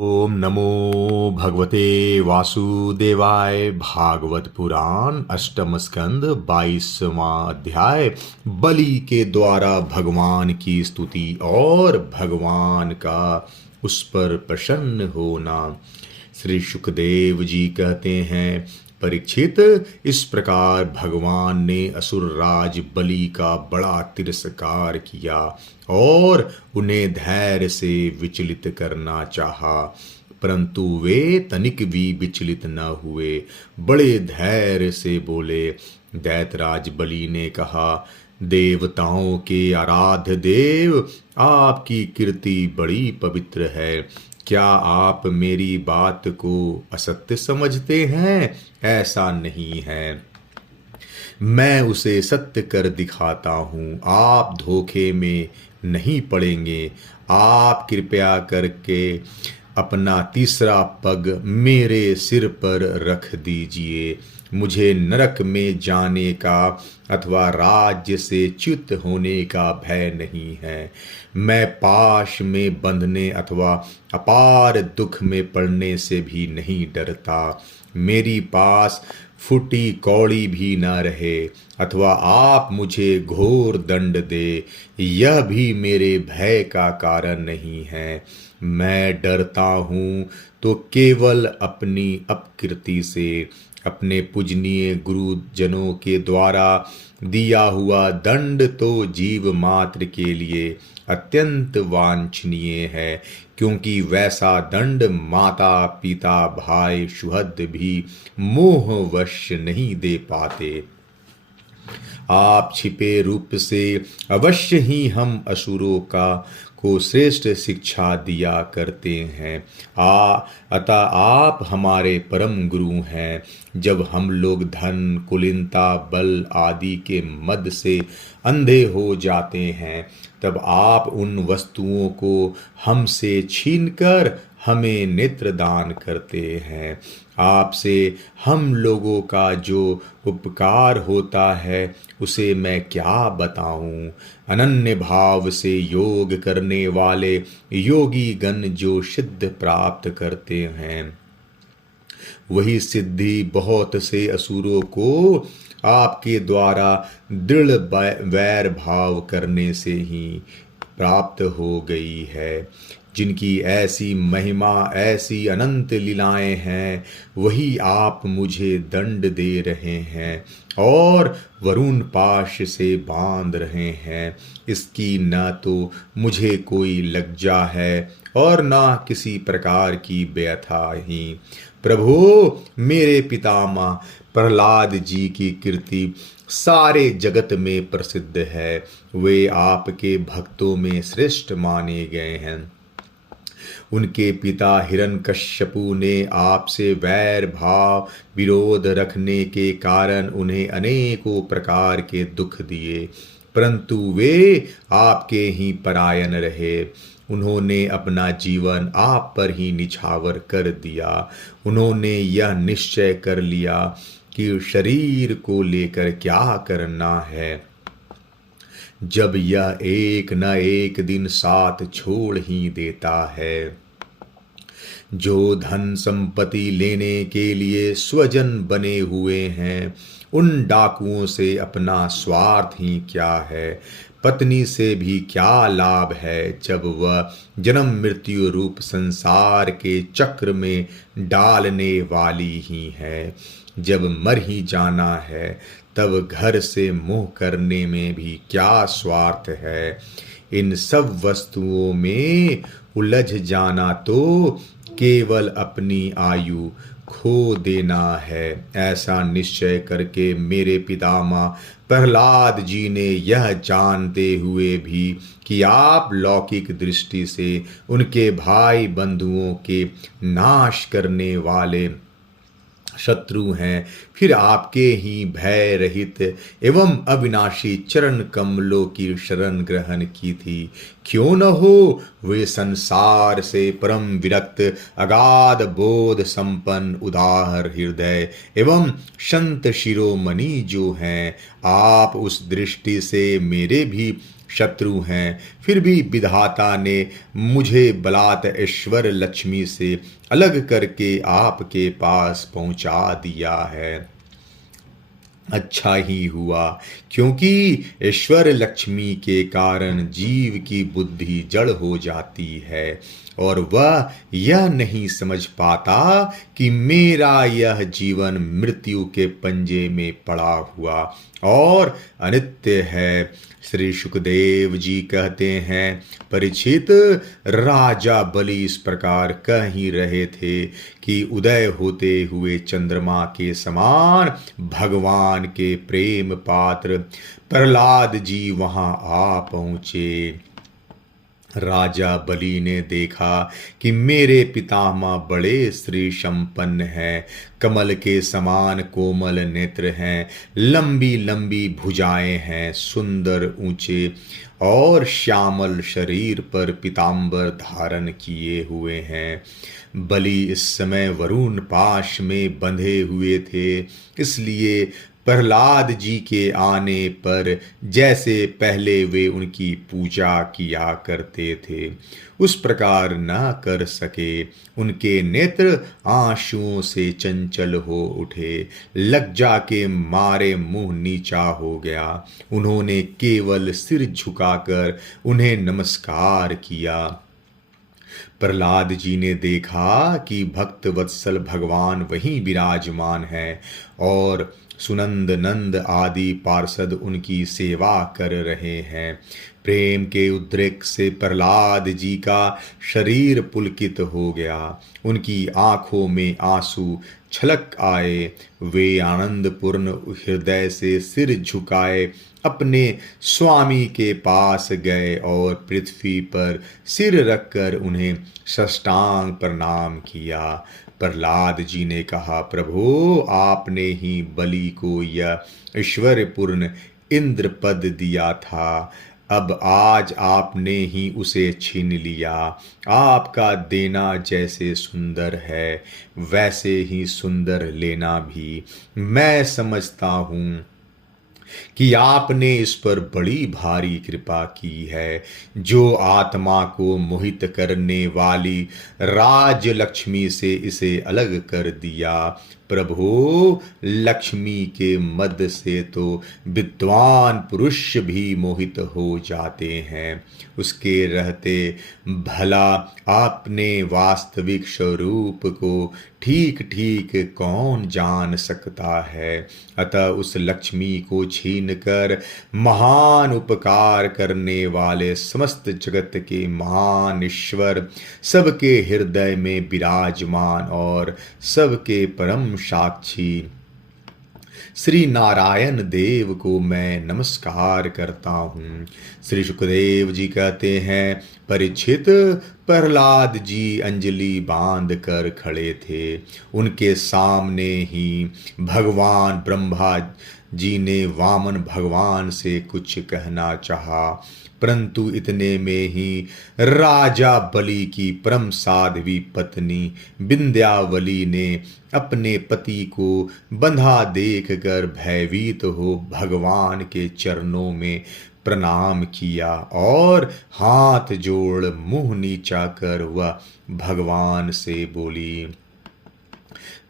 ओम नमो भगवते वासुदेवाय। भागवत पुराण अष्टम स्कंद 22वां अध्याय। बलि के द्वारा भगवान की स्तुति और भगवान का उस पर प्रसन्न होना। श्री सुखदेव जी कहते हैं, परीक्षित, इस प्रकार भगवान ने असुरराज बलि का बड़ा तिरस्कार किया और उन्हें धैर्य से विचलित करना चाहा, परंतु वे तनिक भी विचलित न हुए। बड़े धैर्य से बोले। दैत्यराज बलि ने कहा, देवताओं के आराध्य देव, आपकी कीर्ति बड़ी पवित्र है। क्या आप मेरी बात को असत्य समझते हैं? ऐसा नहीं है, मैं उसे सत्य कर दिखाता हूँ। आप धोखे में नहीं पड़ेंगे। आप कृपया करके अपना तीसरा पग मेरे सिर पर रख दीजिए। मुझे नरक में जाने का अथवा राज्य से च्युत होने का भय नहीं है। मैं पाश में बंधने अथवा अपार दुख में पड़ने से भी नहीं डरता। मेरी पास फूटी कौड़ी भी न रहे अथवा आप मुझे घोर दंड दे, यह भी मेरे भय का कारण नहीं है। मैं डरता हूँ तो केवल अपनी अपकीर्ति से। अपने पूजनीय गुरुजनों के द्वारा दिया हुआ दंड तो जीव मात्र के लिए अत्यंत वांछनीय है, क्योंकि वैसा दंड माता पिता भाई सुहृद भी मोहवश नहीं दे पाते। आप छिपे रूप से अवश्य ही हम असुरों को श्रेष्ठ शिक्षा दिया करते हैं। अतः आप हमारे परम गुरु हैं। जब हम लोग धन, कुलीनता, बल आदि के मद से अंधे हो जाते हैं, तब आप उन वस्तुओं को हमसे छीनकर हमें नेत्र दान करते हैं। आपसे हम लोगों का जो उपकार होता है उसे मैं क्या बताऊं। अनन्य भाव से योग करने वाले योगी गण जो सिद्ध प्राप्त करते हैं, वही सिद्धि बहुत से असुरों को आपके द्वारा दृढ़ वैर भाव करने से ही प्राप्त हो गई है। जिनकी ऐसी महिमा, ऐसी अनंत लीलाएं हैं, वही आप मुझे दंड दे रहे हैं और वरुण पाश से बांध रहे हैं। इसकी न तो मुझे कोई लज्जा है और न किसी प्रकार की व्यथा ही। प्रभु, मेरे पितामह प्रहलाद जी की कीर्ति सारे जगत में प्रसिद्ध है। वे आपके भक्तों में श्रेष्ठ माने गए हैं। उनके पिता हिरण्यकश्यपु ने आपसे वैर भाव विरोध रखने के कारण उन्हें अनेकों प्रकार के दुख दिए, परंतु वे आपके ही परायण रहे। उन्होंने अपना जीवन आप पर ही निछावर कर दिया। उन्होंने यह निश्चय कर लिया कि शरीर को लेकर क्या करना है, जब यह एक न एक दिन साथ छोड़ ही देता है। जो धन संपत्ति लेने के लिए स्वजन बने हुए हैं, उन डाकुओं से अपना स्वार्थ ही क्या है। पत्नी से भी क्या लाभ है, जब वह जन्म मृत्यु रूप संसार के चक्र में डालने वाली ही है। जब मर ही जाना है, तब घर से मोह करने में भी क्या स्वार्थ है। इन सब वस्तुओं में उलझ जाना तो केवल अपनी आयु खो देना है। ऐसा निश्चय करके मेरे पितामह प्रहलाद जी ने यह जानते हुए भी कि आप लौकिक दृष्टि से उनके भाई बंधुओं के नाश करने वाले शत्रु हैं, फिर आपके ही भय रहित एवं अविनाशी चरण कमलों की शरण ग्रहण की थी। क्यों न हो, वे संसार से परम विरक्त, अगाध बोध संपन्न, उदार हृदय एवं संत शिरोमणि जो हैं, आप उस दृष्टि से मेरे भी शत्रु हैं, फिर भी विधाता ने मुझे बलात् ऐश्वर्य लक्ष्मी से अलग करके आपके पास पहुंचा दिया है। अच्छा ही हुआ, क्योंकि ईश्वर लक्ष्मी के कारण जीव की बुद्धि जड़ हो जाती है और वह यह नहीं समझ पाता कि मेरा यह जीवन मृत्यु के पंजे में पड़ा हुआ और अनित्य है। श्री सुखदेव जी कहते हैं, परीक्षित, राजा बलि इस प्रकार कह ही रहे थे कि उदय होते हुए चंद्रमा के समान भगवान के प्रेम पात्र प्रहलाद जी वहां आ पहुंचे। राजा बलि ने देखा कि मेरे पितामह बड़े श्री संपन्न हैं, कमल के समान कोमल नेत्र हैं, लंबी लंबी भुजाएं हैं, सुंदर ऊंचे और श्यामल शरीर पर पीतांबर धारण किए हुए हैं। बलि इस समय वरुण पाश में बंधे हुए थे, इसलिए प्रहलाद जी के आने पर जैसे पहले वे उनकी पूजा किया करते थे उस प्रकार न कर सके। उनके नेत्र आंसुओं से चंचल हो उठे, लज्जा के मारे मुंह नीचा हो गया। उन्होंने केवल सिर झुकाकर उन्हें नमस्कार किया। प्रहलाद जी ने देखा कि भक्त वत्सल भगवान वहीं विराजमान हैं और सुनंद नंद आदि पार्षद उनकी सेवा कर रहे हैं। प्रेम के उद्रेक से प्रहलाद जी का शरीर पुलकित हो गया, उनकी आंखों में आंसू छलक आए। वे आनंदपूर्ण हृदय से सिर झुकाए अपने स्वामी के पास गए और पृथ्वी पर सिर रखकर उन्हें साष्टांग प्रणाम किया। प्रहलाद जी ने कहा, प्रभु, आपने ही बलि को यह ऐश्वर्यपूर्ण इंद्र पद दिया था, अब आज आपने ही उसे छीन लिया। आपका देना जैसे सुंदर है वैसे ही सुंदर लेना भी। मैं समझता हूँ कि आपने इस पर बड़ी भारी कृपा की है, जो आत्मा को मोहित करने वाली राज लक्ष्मी से इसे अलग कर दिया। प्रभु, लक्ष्मी के मद से तो विद्वान पुरुष भी मोहित हो जाते हैं, उसके रहते भला आपने वास्तविक स्वरूप को ठीक ठीक कौन जान सकता है। अतः उस लक्ष्मी को छीन कर महान उपकार करने वाले समस्त जगत के महान ईश्वर सबके हृदय में विराजमान और सबके परम साक्षी श्री नारायण देव को मैं नमस्कार करता हूँ। श्री सुखदेव जी कहते हैं, परीक्षित, प्रहलाद जी अंजलि बांध कर खड़े थे। उनके सामने ही भगवान ब्रह्मा जी ने वामन भगवान से कुछ कहना चाहा, परंतु इतने में ही राजा बलि की परम साध्वी पत्नी विंध्यावली ने अपने पति को बंधा देखकर भयभीत हो भगवान के चरणों में प्रणाम किया और हाथ जोड़ मुंह नीचा कर वह भगवान से बोली।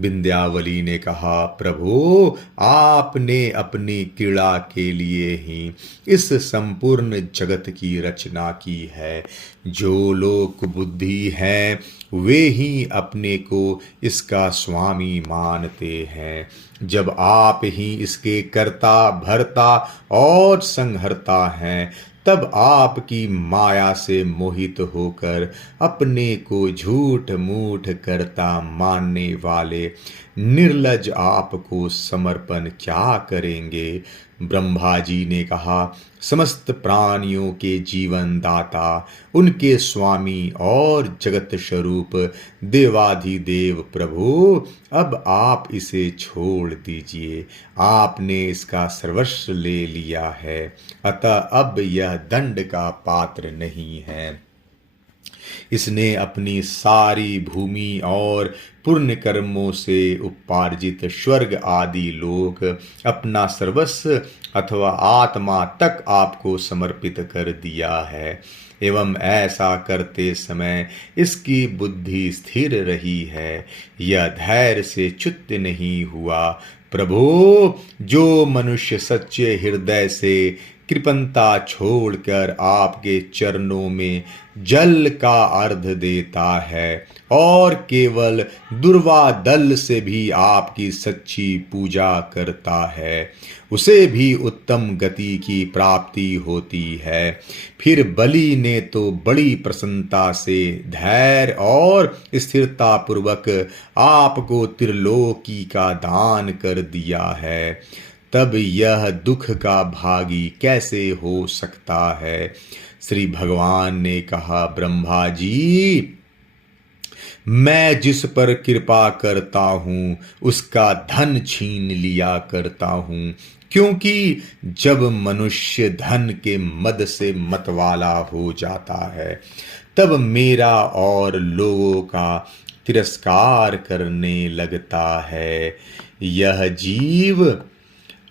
विंध्यावली ने कहा, प्रभु, आपने अपनी क्रीड़ा के लिए ही इस संपूर्ण जगत की रचना की है। जो लोग बुद्धि हैं वे ही अपने को इसका स्वामी मानते हैं। जब आप ही इसके कर्ता भरता और संहर्ता हैं, तब आपकी माया से मोहित होकर अपने को झूठ मूठ करता मानने वाले निर्लज आपको समर्पण क्या करेंगे। ब्रह्मा जी ने कहा, समस्त प्राणियों के जीवन दाता, उनके स्वामी और जगत स्वरूप देवाधिदेव प्रभु, अब आप इसे छोड़ दीजिए। आपने इसका सर्वस्व ले लिया है, अतः अब यह दंड का पात्र नहीं है। इसने अपनी सारी भूमि और पुण्य कर्मों से उपार्जित स्वर्ग आदि लोक, अपना सर्वस्व अथवा आत्मा तक आपको समर्पित कर दिया है एवं ऐसा करते समय इसकी बुद्धि स्थिर रही है, यह धैर्य से च्युत नहीं हुआ। प्रभो, जो मनुष्य सच्चे हृदय से कृपणता छोड़कर आपके चरणों में जल का अर्घ देता है और केवल दुर्वा दल से भी आपकी सच्ची पूजा करता है, उसे भी उत्तम गति की प्राप्ति होती है। फिर बलि ने तो बड़ी प्रसन्नता से धैर्य और स्थिरता पूर्वक आपको त्रिलोकी का दान कर दिया है, तब यह दुख का भागी कैसे हो सकता है। श्री भगवान ने कहा, ब्रह्मा जी, मैं जिस पर कृपा करता हूँ उसका धन छीन लिया करता हूँ, क्योंकि जब मनुष्य धन के मद से मतवाला हो जाता है तब मेरा और लोगों का तिरस्कार करने लगता है। यह जीव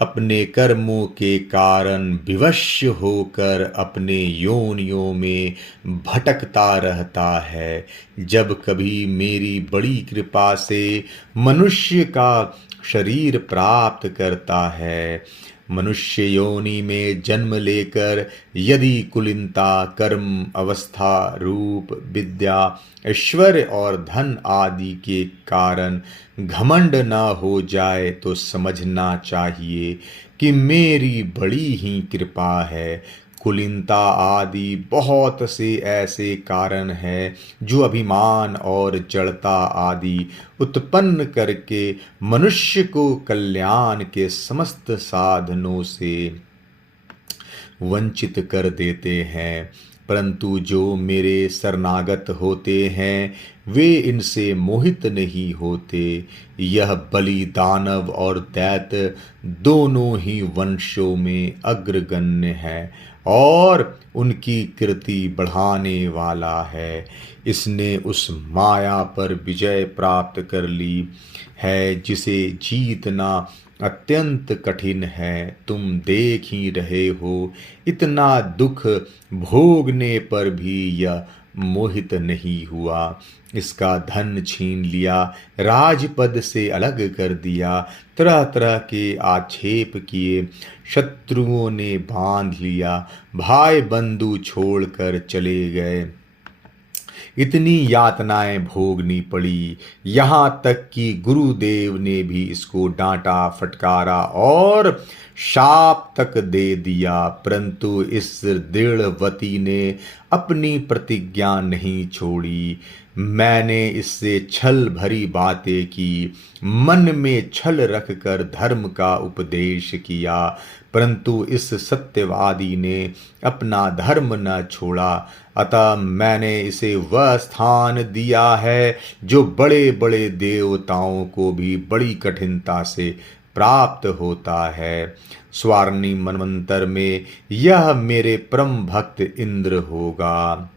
अपने कर्मों के कारण विवश होकर अपने योनियों में भटकता रहता है। जब कभी मेरी बड़ी कृपा से मनुष्य का शरीर प्राप्त करता है, मनुष्य योनि में जन्म लेकर यदि कुलीनता, कर्म, अवस्था, रूप, विद्या, ऐश्वर्य और धन आदि के कारण घमंड न हो जाए तो समझना चाहिए कि मेरी बड़ी ही कृपा है। कुलीनता आदि बहुत से ऐसे कारण हैं जो अभिमान और जड़ता आदि उत्पन्न करके मनुष्य को कल्याण के समस्त साधनों से वंचित कर देते हैं, परंतु जो मेरे शरणागत होते हैं वे इनसे मोहित नहीं होते। यह बलि दानव और दैत्य दोनों ही वंशों में अग्रगण्य है और उनकी कीर्ति बढ़ाने वाला है। इसने उस माया पर विजय प्राप्त कर ली है जिसे जीतना अत्यंत कठिन है। तुम देख ही रहे हो, इतना दुख भोगने पर भी यह मोहित नहीं हुआ। इसका धन छीन लिया, राजपद से अलग कर दिया, तरह तरह के आक्षेप किए, शत्रुओं ने बांध लिया, भाई बंधु छोड़कर चले गए, इतनी यातनाएं भोगनी पड़ी, यहाँ तक कि गुरुदेव ने भी इसको डांटा, फटकारा और शाप तक दे दिया, परंतु इस दृढ़वती ने अपनी प्रतिज्ञा नहीं छोड़ी। मैंने इससे छल भरी बातें की, मन में छल रखकर धर्म का उपदेश किया, परंतु इस सत्यवादी ने अपना धर्म न छोड़ा। अतः मैंने इसे वह स्थान दिया है जो बड़े बड़े देवताओं को भी बड़ी कठिनता से प्राप्त होता है। स्वर्णी मनवंतर में यह मेरे परम भक्त इंद्र होगा।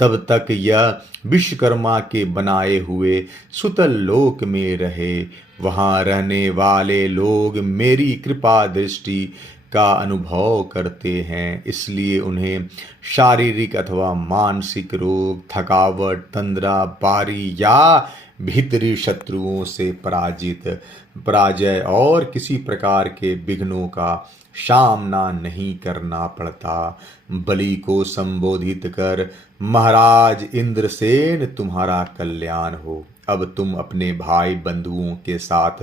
तब तक यह विश्वकर्मा के बनाए हुए सुतल लोक में रहे। वहाँ रहने वाले लोग मेरी कृपा दृष्टि का अनुभव करते हैं, इसलिए उन्हें शारीरिक अथवा मानसिक रोग, थकावट, तंद्रा, बारी या भीतरी शत्रुओं से पराजय और किसी प्रकार के विघ्नों का सामना नहीं करना पड़ता। बलि को संबोधित कर, महाराज इंद्रसेन, तुम्हारा कल्याण हो। अब तुम अपने भाई बंधुओं के साथ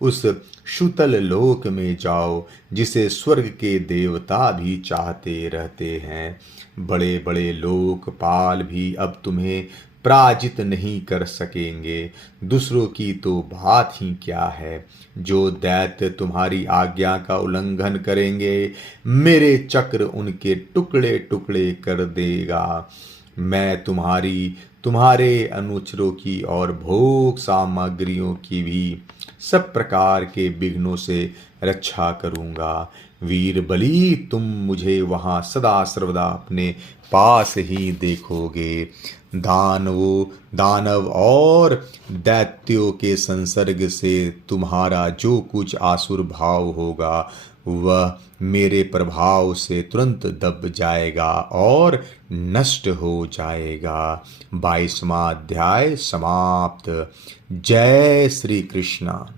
उस शुतल लोक में जाओ जिसे स्वर्ग के देवता भी चाहते रहते हैं। बड़े बड़े लोकपाल भी अब तुम्हें पराजित नहीं कर सकेंगे। दूसरों की तो बात ही क्या है। जो दैत्य तुम्हारी आज्ञा का उल्लंघन करेंगे, मेरे चक्र उनके टुकड़े टुकड़े कर देगा। मैं तुम्हारे अनुचरों की और भोग सामग्रियों की भी सब प्रकार के विघ्नों से रक्षा करूंगा। वीर बलि तुम मुझे वहाँ सदा सर्वदा अपने पास ही देखोगे। दानव और दैत्यों के संसर्ग से तुम्हारा जो कुछ आसुर भाव होगा वह मेरे प्रभाव से तुरंत दब जाएगा और नष्ट हो जाएगा। 22वां अध्याय समाप्त। जय श्री कृष्णा।